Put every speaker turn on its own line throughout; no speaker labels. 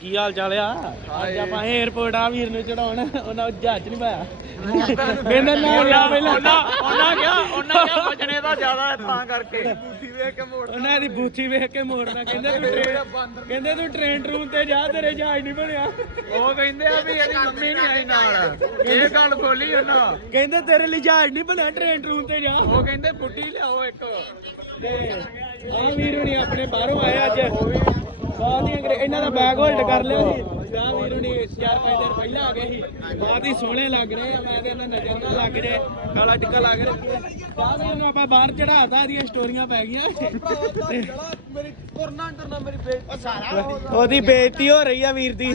ਕੀ ਹਾਲ ਚਾਲ ਆ? ਅੱਜ ਆਪਾਂ 에어ਪੋਰਟ ਆ ਵੀਰ ਨੂੰ ਚੜਾਉਣ। ਉਹਨਾਂ ਜਹਾਜ਼ ਨਹੀਂ ਪਾਇਆ। ਕਹਿੰਦਾ ਨਾ ਲਿਆ ਪਹਿਲਾਂ
ਉਹਨਾਂ ਉਹਨਾਂ ਕਿਹਾ ਉਹਨਾਂ ਕਿਹਾ ਬਚਣੇ ਦਾ ਜ਼ਿਆਦਾ ਹੈ ਤਾਂ ਕਰਕੇ। ਬੂਥੀ ਵੇਖ ਕੇ ਮੋੜ
ਉਹਨਾਂ ਦੀ ਬੂਥੀ ਵੇਖ ਕੇ ਮੋੜਨਾ। ਕਹਿੰਦੇ ਤੂੰ ਟ੍ਰੇਨ ਕਹਿੰਦੇ ਤੂੰ ਟ੍ਰੇਨ ਰੂਮ ਤੇ ਜਾ ਤੇਰੇ ਜਹਾਜ਼ ਨਹੀਂ ਬਣਿਆ।
ਉਹ ਕਹਿੰਦੇ ਆ ਵੀ ਇਹਦੀ ਮੰਮੀ ਨਹੀਂ ਆਈ ਨਾਲ। ਇਹ ਗੱਲ ਖੋਲੀ ਉਹਨਾਂ।
ਕਹਿੰਦੇ ਤੇਰੇ ਲਈ ਜਹਾਜ਼ ਨਹੀਂ ਬਣਿਆ ਟ੍ਰੇਨ ਰੂਮ ਤੇ ਜਾ।
ਉਹ ਕਹਿੰਦੇ ਬੁੱਢੀ ਲਿਆਓ ਇੱਕ।
ਤੇ ਆ ਵੀਰ ਹੁਣੀ ਆਪਣੇ ਬਾਹਰੋਂ ਆਏ ਅੱਜ। ਬਹੁਤ ਹੀ ਇਹਨਾਂ ਦਾ ਬੈਗ ਹੋਲਡ ਕਰ ਲਿਆ ਸੀ ਜਾਂ ਵੀਰ ਹੁਣੀ 4-5 ਦਿਨ ਪਹਿਲਾਂ ਆ ਗਏ ਸੀ। ਬਹੁਤ ਹੀ ਸੋਹਣੇ ਲੱਗ ਰਹੇ ਆ। ਮੈਂ ਤੇ ਇਹਨਾਂ ਨਜ਼ਰ ਨਾ ਲੱਗ ਰਹੇ ਕਾਲਾ ਟਿੱਕਾ ਲੱਗ ਰਿਹਾ। ਆ ਨੂੰ ਆਪਾਂ ਬਾਹਰ ਚੜਾਤਾ ਇਹਦੀਆਂ ਸਟੋਰੀਆਂ ਪੈ ਗਈਆਂ। ਉਹਦੀ ਬੇਇੱਜ਼ਤੀ ਹੋ ਰਹੀ ਆ ਵੀਰ ਦੀ।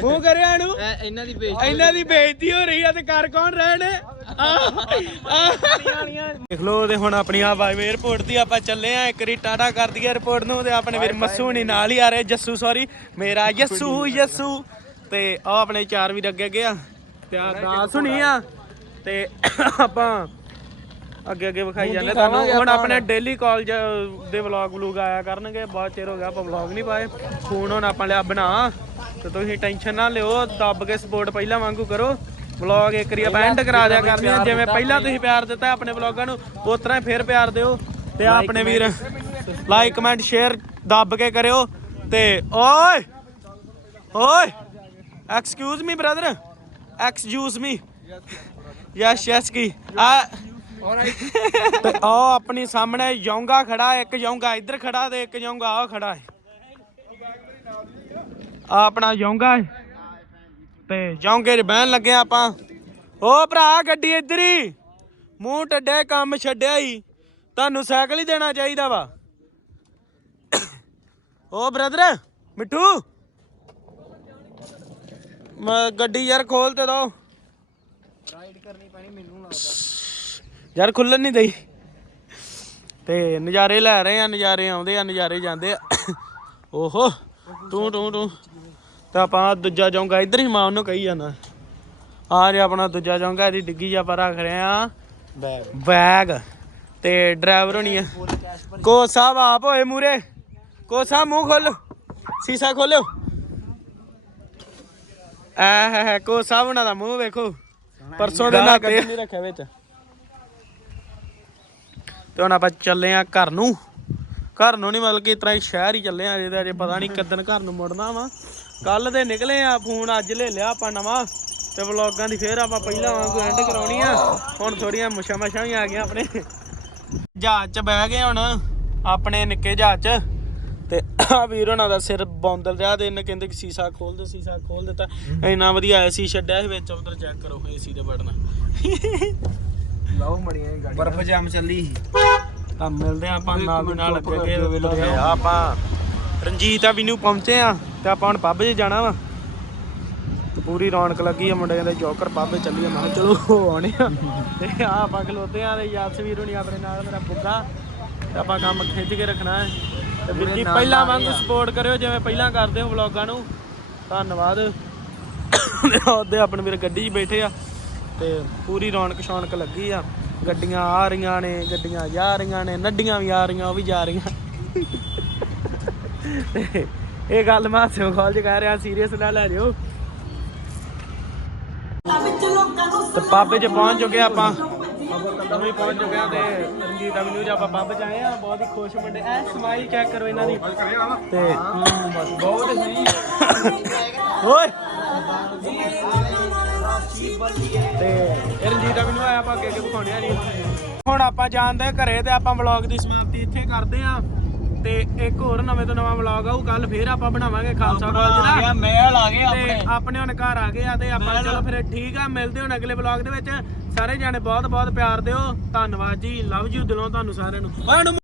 ਮੂੰਹ ਕਰਿਆ ਨੂੰ
ਇਹਨਾਂ ਦੀ ਬੇਇੱਜ਼ਤੀ
ਇਹਨਾਂ ਦੀ ਬੇਇੱਜ਼ਤੀ ਹੋ ਰਹੀ ਆ ਤੇ ਕਰ ਕੌਣ ਰਹੇ ਦੇਖ ਲੋ ਉਹਦੇ ਹੁਣ ਆਪਣੀ ਆ ਵਾਈ 에어ਪੋਰਟ ਦੀ ਆਪਾਂ ਚੱਲੇ ਆ। ਇੱਕ ਰੀ ਟਾਟਾ ਕਰ ਦਈਏ 에어ਪੋਰਟ ਨੂੰ ਤੇ ਆਪਣੇ ਵੀਰ ਮੱਸੂ ਨਹੀਂ। ਨਾਲ ਹੀ ਆ ਰਹੇ। ਜੱਸੂ ਸੌਰੀ ਮੇਰਾ ਯੱਸੂ ਯੱਸੂ ਤੇ ਆ ਆਪਣੇ ਚਾਰ ਵੀਰ ਅੱਗੇ ਗਿਆ ਤੇ ਆ ਦਾਸ ਸੁਣੀ ਆ। ਤੇ ਆਪਾਂ ਅੱਗੇ ਅੱਗੇ ਵਿਖਾਈ ਜਾਂਦੇ ਤੁਹਾਨੂੰ ਹੁਣ ਆਪਣੇ ਡੇਲੀ ਕਾਲਜ ਦੇ ਵਲੌਗ ਵਲੂਗ ਆਇਆ ਕਰਨਗੇ ਬਹੁਤ ਚਿਰ ਹੋ ਗਿਆ ਆਪਾਂ ਵਲੌਗ ਨਹੀਂ ਪਾਏ। ਫੋਨ ਹੁਣ ਆਪਾਂ ਲਿਆ ਬਣਾ ਤੇ ਤੁਸੀਂ ਟੈਨਸ਼ਨ ਨਾ ਲਿਓ ਦੱਬ ਕੇ ਸਪੋਰਟ ਪਹਿਲਾਂ ਵਾਂਗੂ ਕਰੋ। ਵਲੌਗ ਇੱਕ ਆਪਾਂ ਐਂਡ ਕਰਾ ਦਿਆ ਕਰਨੀ ਜਿਵੇਂ ਪਹਿਲਾਂ ਤੁਸੀਂ ਪਿਆਰ ਦਿੱਤਾ ਆਪਣੇ ਵਲੌਗਾਂ ਨੂੰ ਉਸ ਤਰ੍ਹਾਂ ਹੀ ਫੇਰ ਪਿਆਰ ਦਿਓ। ਤੇ ਆਪਣੇ ਵੀਰ ਲਾਈਕ ਕਮੈਂਟ ਸ਼ੇਅਰ ਦੱਬ ਕੇ ਕਰਿਓ। ਤੇ ਓਏ ਓਏ excuse me brother excuse me yes yes ਕੀ? ਆ ਤੇ ਉਹ ਆਪਣੀ ਸਾਹਮਣੇ ਯੋਂਗਾ ਖੜਾ ਇੱਕ ਯੋਂਗਾ ਇੱਧਰ ਖੜਾ ਤੇ ਇੱਕ ਯੋਂਗਾ ਆ ਖੜਾ ਹੈ। ਆ ਆਪਣਾ ਯੋਂਗਾ ਹੈ। ਤੇ ਯੋਂਗੇ 'ਚ ਬਹਿਣ ਲੱਗੇ ਆਪਾਂ। ਓ ਭਰਾ ਗੱਡੀ ਇੱਧਰ ਹੀ। ਮੂੰਹ ਟੱਡੇ ਕੰਮ ਛੱਡਿਆ ਹੀ। ਤੁਹਾਨੂੰ ਸਾਈਕਲ ਹੀ ਦੇਣਾ ਚਾਹੀਦਾ ਵਾ। ਓ ਬ੍ਰਦਰ ਮਿੱਠੂ। ਮੈਂ ਗੱਡੀ ਯਾਰ ਖੋਲ ਤੇ ਦੋ।
ਰਾਈਡ ਕਰਨੀ ਪੈਣੀ ਮੈਨੂੰ
ਯਾਰ ਖੁੱਲਣ ਨਹੀਂ ਦਈ। ਤੇ ਨਜ਼ਾਰੇ ਲੈ ਰਹੇ ਆ ਨਜ਼ਾਰੇ ਆਉਂਦੇ ਆ ਨਜ਼ਾਰੇ ਜਾਂਦੇ ਆ। ਓਹੋ ਤੂੰ ਤੂੰ ਤੂੰ। ਤਾਂ ਆਪਾਂ ਦੂਜਾ ਜਾਊਂਗਾ ਇੱਧਰ ਹੀ ਮਾਂ ਉਹਨੂੰ ਕਹੀ ਜਾਣਾ। ਆ ਜੇ ਆਪਣਾ ਦੂਜਾ ਜਾਊਂਗਾ ਇਹਦੀ ਡਿੱਗੀ ਜਿਹਾ ਆਪਾਂ ਰੱਖ ਰਹੇ ਆ।
Bag
bag. ਤੇ ਡਰਾਈਵਰ ਹੋਣੀ ਆ। ਕੋ ਸਾਹਿਬ ਆਪ ਹੋਏ ਮੂਰੇ। ਕੋ ਸਾਹਿਬ ਮੂੰਹ ਖੋਲੋ ਸੀਸਾ ਖੋਲੋ ਆ ਹੈ ਹੈ ਕੋ ਸਾਹਿਬ ਉਹਨਾਂ ਦਾ ਮੂੰਹ ਵੇਖੋ। ਪਰਸੋਂ ਦੇ ਨਾਤੇ। ਨਹੀਂ ਰੱਖਿਆ ਵਿੱਚ। ਤੇ ਹੁਣ ਆਪਾਂ ਚੱਲੇ ਆ ਘਰ ਨੂੰ। ਘਰ ਨੂੰ ਨਹੀਂ ਮਤਲਬ ਕਿ ਇਤਰਾ ਹੀ ਸ਼ਹਿਰ ਹੀ ਚੱਲੇ ਆ ਜਿਹਦਾ ਅਜੇ ਪਤਾ ਨਹੀਂ ਕਦੋਂ ਘਰ ਨੂੰ ਮੁੜਨਾ ਵਾ। ਕੱਲ ਦੇ ਨਿਕਲੇ ਆ, ਫੋਨ ਅੱਜ ਲੈ ਲਿਆ ਆਪਾਂ ਨਵਾਂ। ਤੇ ਵਲੌਗਾਂ ਦੀ ਫੇਰ ਆਪਾਂ ਪਹਿਲਾਂ ਵਾਂਗੂ ਐਂਡ ਕਰਾਉਣੀ ਆ। ਹੁਣ ਥੋੜੀਆਂ ਮੁਸ਼ਾ ਮਸ਼ਾਂ ਵੀ ਆ ਗਈਆਂ ਆਪਣੇ। ਜਹਾਜ਼ 'ਚ ਬਹਿ ਗਏ ਹੁਣ, ਆਪਣੇ ਨਿੱਕੇ ਜਹਾਜ਼ 'ਚ। ਤੇ ਆ ਵੀਰ ਉਹਨਾਂ ਦਾ ਸਿਰ ਬੌਂਦਲ ਰਿਹਾ ਤੇ ਇਹਨੇ ਕਹਿੰਦੇ ਕਿ ਸੀਸਾ ਖੋਲ ਦੇ, ਸੀਸਾ ਖੋਲ ਦਿੱਤਾ। ਇੰਨਾ ਵਧੀਆ ਏਸੀ ਛੱਡਿਆ ਸੀ ਵਿੱਚ, ਉਧਰ ਚੈੱਕ ਕਰੋ ਏਸੀ ਦੇ ਬਟਨ।
ਲਾਓ ਮੜੀਆਂ ਗਾੜੀ ਬਰਫ ਜਾਮ ਚੱਲੀ ਸੀ।
ਤਾਂ ਮਿਲਦੇ ਆ ਆਪਾਂ ਨਾਲ ਦੀ ਨਾਲ ਅੱਗੇ ਅੱਗੇ ਆ ਆਪਾਂ ਰਣਜੀਤ ਐਵੀਨਿਊ ਪਹੁੰਚੇ ਆ ਤੇ ਆਪਾਂ ਹੁਣ ਪੱਬ 'ਚ ਜਾਣਾ ਵਾ। ਪੂਰੀ ਰੌਣਕ ਲੱਗੀ ਆ ਮੁੰਡਿਆਂ ਦੇ ਜੋਕਰ ਪੱਬ 'ਚ ਚੱਲੀ ਆ। ਮੈਂ ਚਲੋ ਆਉਣੇ ਆ। ਤੇ ਆ ਆਪਾਂ ਖਲੋਤੇ ਆ ਤੇ ਯਾਦਸਵੀਰ ਹੁਣੀ ਆਪਣੇ ਨਾਲ ਮੇਰਾ ਬੁੱਗਾ ਤੇ ਆਪਾਂ ਕੰਮ ਖਿੱਚ ਕੇ ਰੱਖਣਾ ਹੈ। ਤੇ ਵੀਰ ਜੀ ਪਹਿਲਾਂ ਵਾਂਗੂ ਸਪੋਰਟ ਕਰਿਓ ਜਿਵੇਂ ਪਹਿਲਾਂ ਕਰਦੇ ਹੋ ਵਲੌਗਾਂ ਨੂੰ। ਧੰਨਵਾਦ। ਉਹਦੇ ਆਪਣੇ ਵੀਰ ਗੱਡੀ 'ਚ ਬੈਠੇ ਆ। ਤੇ ਪੂਰੀ ਰੌਣਕ ਸ਼ੌਣਕ ਲੱਗੀ ਆ। ਗੱਡੀਆਂ ਆ ਰਹੀਆਂ ਨੇ, ਗੱਡੀਆਂ ਜਾ ਰਹੀਆਂ ਨੇ, ਨੱਡੀਆਂ ਵੀ ਆ ਰਹੀਆਂ, ਉਹ ਵੀ ਜਾ ਰਹੀਆਂ। ਤੇ ਇਹ ਗੱਲ ਮੈਂ ਹਾਸੇ ਖੋਲ ਚ ਕਹਿ ਰਿਹਾ ਸੀਰੀਅਸ ਨਾ ਲੈ ਜਿਓ ਤੇ ਪੱਬ 'ਚ ਪਹੁੰਚ ਚੁੱਕੇ ਆਪਾਂ। ਨਵੇਂ ਪਹੁੰਚ ਚੁੱਕੇ ਆ ਤੇ ਰਣਜੀਤ ਅਵਨਿਊ 'ਚ ਆਪਾਂ ਪੱਬ 'ਚ ਆਏ ਆ, ਬਹੁਤ ਹੀ ਖੁਸ਼ ਮੁੰਡੇ। ਐ ਸਮਾਈਲ ਚੈੱਕ ਕਰੋ ਇਹਨਾਂ ਦੀ। ਤੇ
ਬਹੁਤ ਸਹੀ
ਓਏ! ਤੇ ਇਹ ਰਣਜੀਤ ਅਵਨਿਊ ਆਇਆ ਆਪਾਂ ਅੱਗੇ ਅੱਗੇ ਵਿਖਾਉਣੇ ਆ ਜੀ। ਹੁਣ ਆਪਾਂ ਜਾਣਦੇ ਆ ਘਰੇ ਤੇ ਆਪਾਂ ਵਲੌਗ ਦੀ ਸਮਾਪਤੀ ਇੱਥੇ ਕਰਦੇ ਆ। ਤੇ ਇੱਕ ਹੋਰ ਨਵੇਂ ਤੋਂ ਨਵਾਂ ਵਲੌਗ ਆਊ ਕੱਲ ਫੇਰ ਆਪਾਂ ਬਣਾਵਾਂਗੇ ਖਾਲਸਾ ਕਾਲਜ ਦਾ।
ਮੈਲ ਆ ਗਏ
ਤੇ ਆਪਣੇ। ਹੁਣ ਘਰ ਆ ਗਏ ਆ ਤੇ ਆਪਾਂ ਚਲੋ ਫਿਰ ਠੀਕ ਆ ਮਿਲਦੇ ਹੁਣ ਅਗਲੇ ਵਲੌਗ ਦੇ ਵਿੱਚ। ਸਾਰੇ ਜਾਣੇ ਬਹੁਤ ਬਹੁਤ ਪਿਆਰ ਦਿਓ। ਧੰਨਵਾਦ ਜੀ। ਲਵ ਯੂ ਦਿਲੋਂ ਤੁਹਾਨੂੰ ਸਾਰਿਆਂ ਨੂੰ।